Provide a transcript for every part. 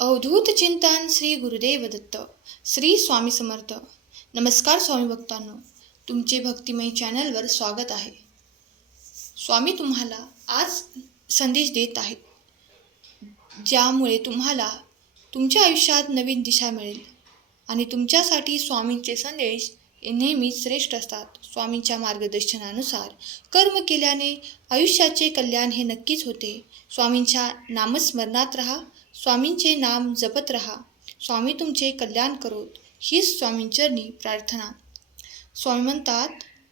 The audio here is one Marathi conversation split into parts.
अवधूत चिंतन श्री गुरुदेव दत्त. श्री स्वामी समर्थ. नमस्कार स्वामी भक्तांनो, तुमचे भक्तिमय चॅनलवर स्वागत आहे. स्वामी तुम्हाला आज संदेश देत आहेत, ज्यामुळे तुम्हाला तुमच्या आयुष्यात नवीन दिशा मिळेल. आणि तुमच्यासाठी स्वामींचे संदेश हे नेहमीच श्रेष्ठ असतात. स्वामींच्या मार्गदर्शनानुसार कर्म केल्याने आयुष्याचे कल्याण हे नक्कीच होते. स्वामींच्या नामस्मरणात राहा, स्वामींचे नाम जपत राहा. स्वामी तुमचे कल्याण करोत, हीच स्वामींचरणी प्रार्थना. स्वामी म्हणतात,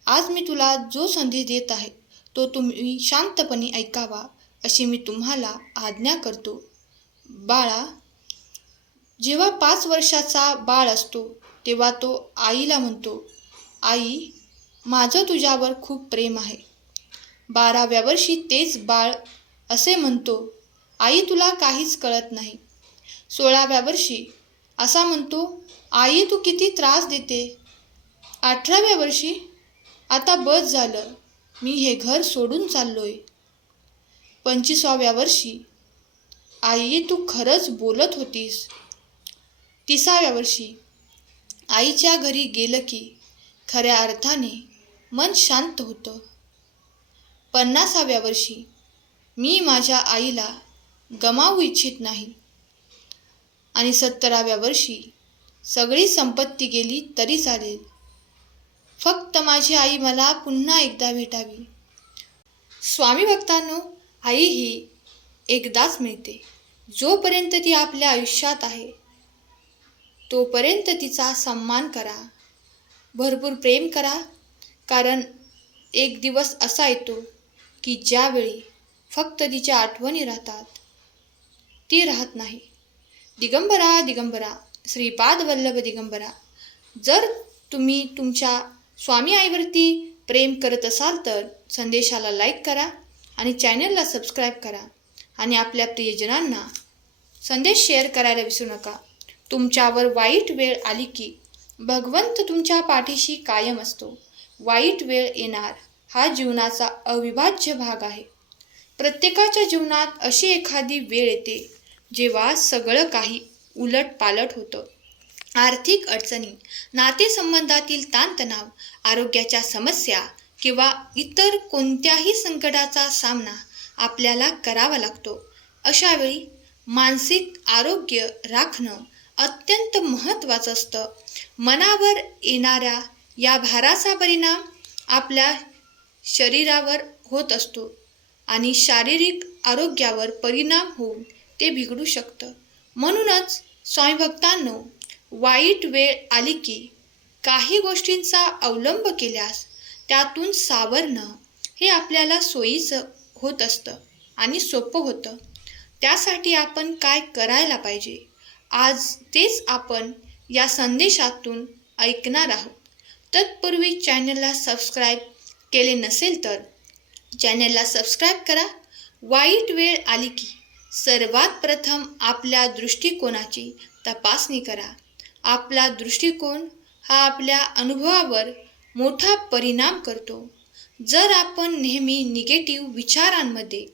आज मी तुला जो संदेश देत आहे तो तुम्ही शांतपणे ऐकावा, अशी मी तुम्हाला आज्ञा करतो. बाळा, जेव्हा 5 वर्षाचा बाळ असतो तेव्हा तो आईला म्हणतो, आई, माझं तुझ्यावर खूप प्रेम आहे. 12व्या वर्षी तेच बाळ असे म्हणतो, आई, तुला काहीच कळत नाही. 16व्या वर्षी असा म्हणतो, आई, तू किती त्रास देते. 18व्या वर्षी, आता बस झालं, मी हे घर सोडून चाललोय. 25व्या वर्षी, आई, तू खरंच बोलत होतीस. 30व्या वर्षी, आईच्या घरी गेलं की खऱ्या अर्थाने मन शांत होतं. 50व्या वर्षी, मी माझ्या आईला गमावू इच्छित नाही. आणि 70व्या वर्षी, सगळी संपत्ती गेली तरी चालेल, फक्त माझी आई मला पुन्हा एकदा भेटावी. स्वामी भक्तांनो, आई ही एकदाच मिळते. जोपर्यंत ती आपल्या आयुष्यात आहे तोपर्यंत तिचा सन्मान करा, भरपूर प्रेम करा. कारण एक दिवस असा येतो की ज्यावेळी फक्त तिच्या आठवणी राहतात, ती राहत नाही. दिगंबरा दिगंबरा, श्रीपाद वल्लभ दिगंबरा. जर तुम्ही तुमच्या स्वामी आईवरती प्रेम करत असाल तर संदेशाला लाईक करा आणि चॅनलला सबस्क्राईब करा. आणि आपल्या प्रियजनांना संदेश शेअर करायला विसरू नका. तुमच्यावर वाईट वेळ आली की भगवंत तुमच्या पाठीशी कायम असतो. वाईट वेळ येणार हा जीवनाचा अविभाज्य भाग आहे. प्रत्येकाच्या जीवनात अशी एखादी वेळ येते जेव्हा सगळं काही उलटपालट होतं. आर्थिक अडचणी, नातेसंबंधातील ताणतणाव, आरोग्याच्या समस्या किंवा इतर कोणत्याही संकटाचा सामना आपल्याला करावा लागतो. अशावेळी मानसिक आरोग्य राखणं अत्यंत महत्त्वाचं असतं. मनावर येणाऱ्या या भाराचा परिणाम आपल्या शरीरावर होत असतो आणि शारीरिक आरोग्यावर परिणाम होऊन ते बिघडू शकतं. म्हणूनच स्वामी भक्तांनो, वाईट वेळ आली की काही गोष्टींचा अवलंब केल्यास त्यातून सावरणं हे आपल्याला सोयीचं होत असतं आणि सोपं होतं. त्यासाठी आपण काय करायला पाहिजे, आज तेच आपण या संदेशातून ऐकणार आहोत. तत्पूर्वी चॅनलला सबस्क्राईब केले नसेल तर चॅनलला सबस्क्राईब करा. वाईट वेळ आली की सर्वात प्रथम आपल्या दृष्टिकोनाची तपासणी करा. आपला दृष्टिकोन हा आपल्या अनुभवावर मोठा परिणाम करतो. जर आपण नेहमी निगेटिव्ह विचारांमध्ये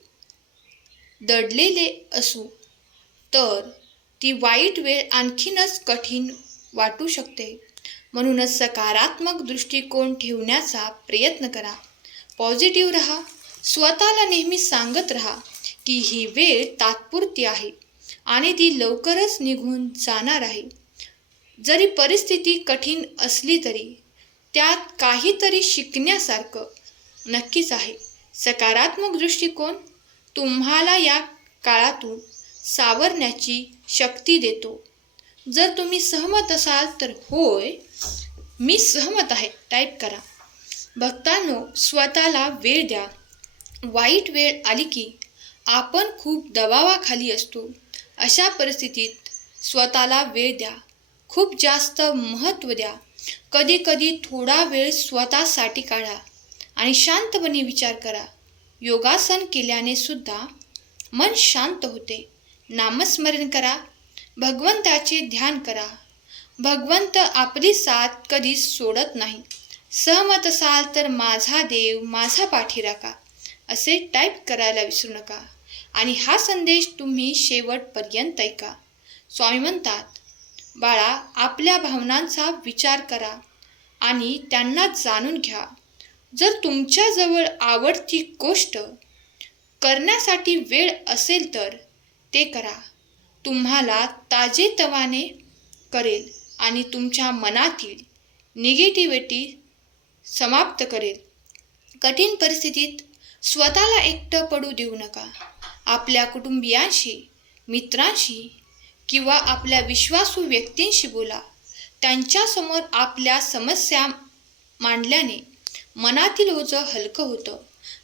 दडलेले असू तर ती वाईट वेळ आणखीनच कठीण वाटू शकते. म्हणूनच सकारात्मक दृष्टिकोन ठेवण्याचा प्रयत्न करा. पॉझिटिव्ह राहा. स्वतःला नेहमी सांगत राहा की ही वेळ तात्पुरती आहे आणि ती लवकरच निघून जाणार आहे. जरी परिस्थिती कठीण असली तरी त्यात काहीतरी शिकण्यासारखं नक्कीच आहे. सकारात्मक दृष्टिकोन तुम्हाला या काळातून सावरण्याची शक्ती देतो. जर तुम्ही सहमत असाल तर होय, मी सहमत आहे टाईप करा. भक्तांनो, स्वतःला वेळ द्या. वाईट वेळ आली की आपण खूप दबावाखाली असतो. अशा परिस्थितीत स्वतःला वेळ द्या. खूप जास्त महत्त्व द्या. कधी कधी थोडा वेळ स्वतःसाठी काढा आणि शांतपणे विचार करा. योगासन केल्याने सुद्धा मन शांत होते. नामस्मरण करा. भगवंताचे ध्यान करा. भगवंत आपली साथ कधीच सोडत नाही. सहमत असाल तर माझा देव माझा पाठीराखा असे टाईप करायला विसरू नका. आणि हा संदेश तुम्ही शेवटपर्यंत ऐका. स्वामी म्हणतात, बाळा, आपल्या भावनांचा विचार करा आणि त्यांना जाणून घ्या. जर तुमच्याजवळ आवडती गोष्ट करण्यासाठी वेळ असेल तर ते करा. तुम्हाला ताजेतवाने करेल आणि तुमच्या मनातील निगेटिव्हिटी समाप्त करेल. कठीण परिस्थितीत स्वतःला एकटं पडू देऊ नका. आपल्या कुटुंबियांशी, मित्रांशी किंवा आपल्या विश्वासू व्यक्तींशी बोला. त्यांच्यासमोर आपल्या समस्या मांडल्याने मनातील ओझं हलकं होतं.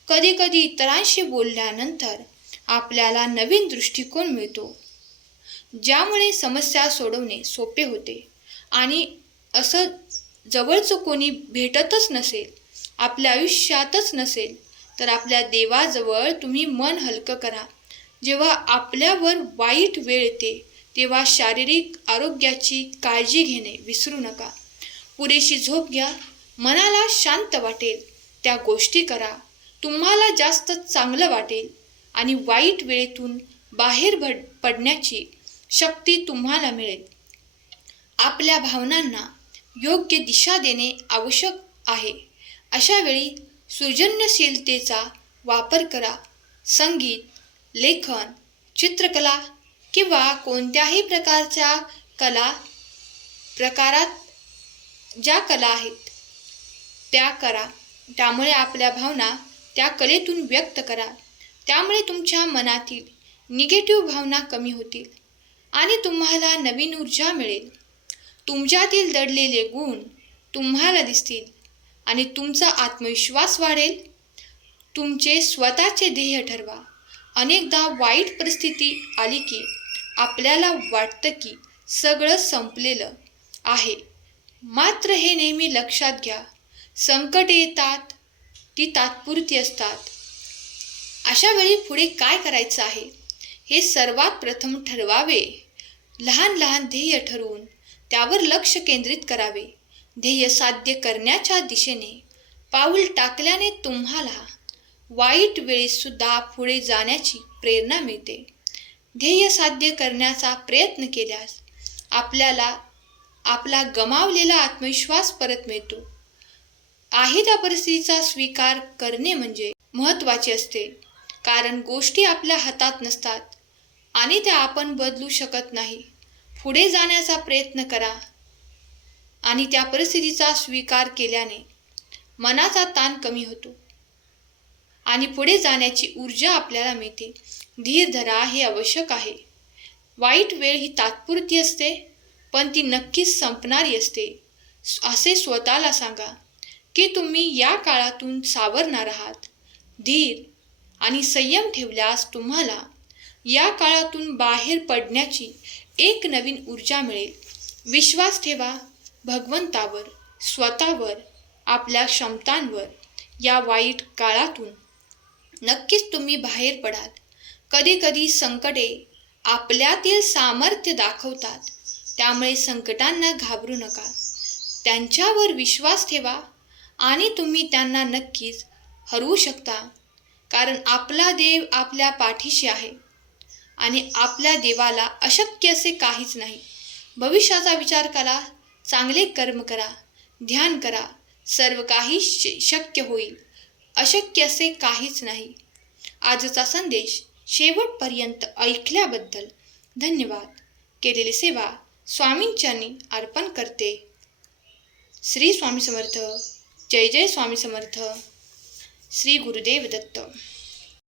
कधीकधी इतरांशी बोलल्यानंतर आपल्याला नवीन दृष्टिकोन मिळतो, ज्यामुळे समस्या सोडवणे सोपे होते. आणि असं जवळचं कोणी भेटतच नसेल, आपल्या आयुष्यातच नसेल, तर आपल्या देवाजवळ तुम्ही मन हलकं करा. जेव्हा आपल्यावर वाईट वेळ येते तेव्हा शारीरिक आरोग्याची काळजी घेणे विसरू नका. पुरेशी झोप घ्या. मनाला शांत वाटेल त्या गोष्टी करा. तुम्हाला जास्त चांगलं वाटेल आणि वाईट वेळेतून बाहेर पडण्याची शक्ती तुम्हाला मिळेल. आपल्या भावनांना योग्य दिशा देणे आवश्यक आहे. अशा वेळी सृजनशीलतेचा वापर करा. संगीत, लेखन, चित्रकला किंवा कोणत्याही प्रकारच्या प्रकारात ज्या कला आहेत त्या करा. त्यामुळे आपल्या भावना त्या कलेतून व्यक्त करा. त्यामुळे तुमच्या मनातील निगेटिव्ह भावना कमी होतील आणि तुम्हाला नवीन ऊर्जा मिळेल. तुमच्यातील दडलेले गुण तुम्हाला दिसतील आणि तुमचा आत्मविश्वास वाढेल. तुमचे स्वतःचे ध्येय ठरवा. अनेकदा वाईट परिस्थिती आली की आपल्याला वाटतं की सगळं संपलेलं आहे. मात्र हे नेहमी लक्षात घ्या, संकटे येतात, ती तात्पुरती असतात. अशा वेळी पुढे काय करायचं आहे हे सर्वात प्रथम ठरवावे. लहान लहान ध्येय ठरवून त्यावर लक्ष केंद्रित करावे. ध्येय साध्य करण्याच्या दिशेने पाऊल टाकल्याने तुम्हाला वाईट वेळेसुद्धा पुढे जाण्याची प्रेरणा मिळते. ध्येय साध्य करण्याचा प्रयत्न केल्यास आपल्याला आपला गमावलेला आत्मविश्वास परत मिळतो. आहे त्या परिस्थितीचा स्वीकार करणे म्हणजे महत्त्वाचे असते, कारण गोष्टी आपल्या हातात नसतात आणि त्या आपण बदलू शकत नाही. पुढे जाण्याचा प्रयत्न करा आणि त्या परिस्थितीचा स्वीकार केल्याने मनाचा ताण कमी होतो आणि पुढे जाण्याची ऊर्जा आपल्याला मिळते. धीर धरा हे आवश्यक आहे. वाईट वेळ ही तात्पुरती असते, पण ती नक्कीच संपणारी असते. असे स्वतःला सांगा की तुम्ही या काळातून सावरणार आहात. धीर आणि संयम ठेवल्यास तुम्हाला या काळातून बाहेर पडण्याची एक नवीन ऊर्जा मिळेल. विश्वास ठेवा भगवंतावर, स्वतःवर, आपल्या क्षमतांवर. या वाईट काळातून नक्कीच तुम्ही बाहेर पडाल. कधीकधी संकटे आपल्यातील सामर्थ्य दाखवतात, त्यामुळे संकटांना घाबरू नका. त्यांच्यावर विश्वास ठेवा आणि तुम्ही त्यांना नक्कीच हरवू शकता, कारण आपला देव आपल्या पाठीशी आहे आणि आपल्या देवाला अशक्य असे काहीच नाही. भविष्याचा विचार करा, चांगले कर्म करा, ध्यान करा, सर्व काही शक्य होईल. अशक्य असे काहीच नाही. आजचा संदेश शेवटपर्यंत ऐकल्याबद्दल धन्यवाद. केलेली सेवा स्वामींचरणी अर्पण करते. श्री स्वामी समर्थ. जय जय स्वामी समर्थ. श्री गुरुदेव दत्त.